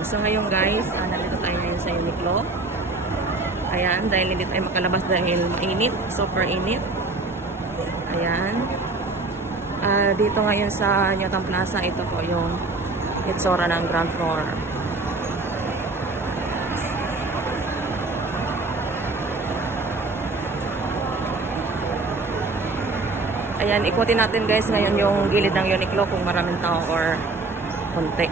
So ngayon guys, nandito tayo ngayon sa Uniqlo. Ayan, dahil hindi tayo makalabas dahil mainit, super init. Ayan. Dito ngayon sa Newton Plaza, ito po yung itsura ng ground floor. Ayan, ikutin natin guys ngayon yung gilid ng Uniqlo kung maraming tao or konti.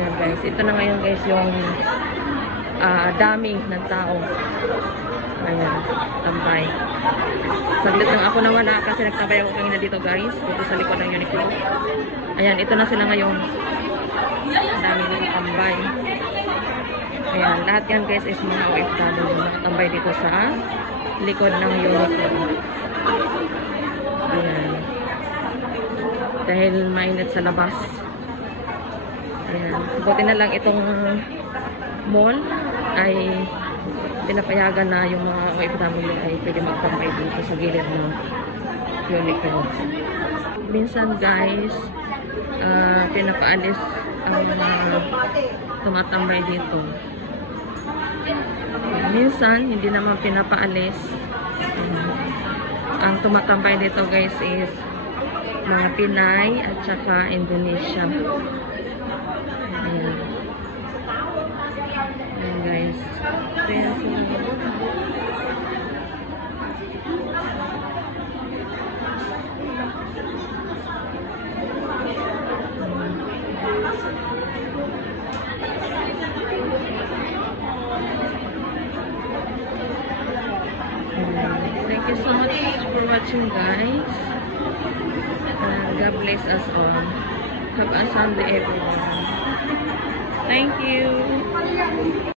Ayan guys, ito na ngayon guys yung dami ng tao. Ayan, tambay. Saglit lang ako nawala kasi nagtabay ako kanina dito guys, dito sa likod ng Uniqlo. Ayan, ito na sila ngayon. Dami dito tambay. Ayan, lahat yan guys is mga OFW nakatambay dito sa likod ng Uniqlo. Ayan. Dahil mainit sa labas. Ayan. Buti na lang itong mall ay pinapayagan na yung mga OFW ay pwede magtambay dito sa gilid ng Uniqlo. Minsan guys, pinapaalis ang tumatambay dito. Minsan, hindi naman pinapaalis. Ang tumatambay dito guys is mga Pinay at saka Indonesia. Ayan. Ayan guys. Thank you so much for watching guys. God bless us all. Have a Sunday everyone. Thank you.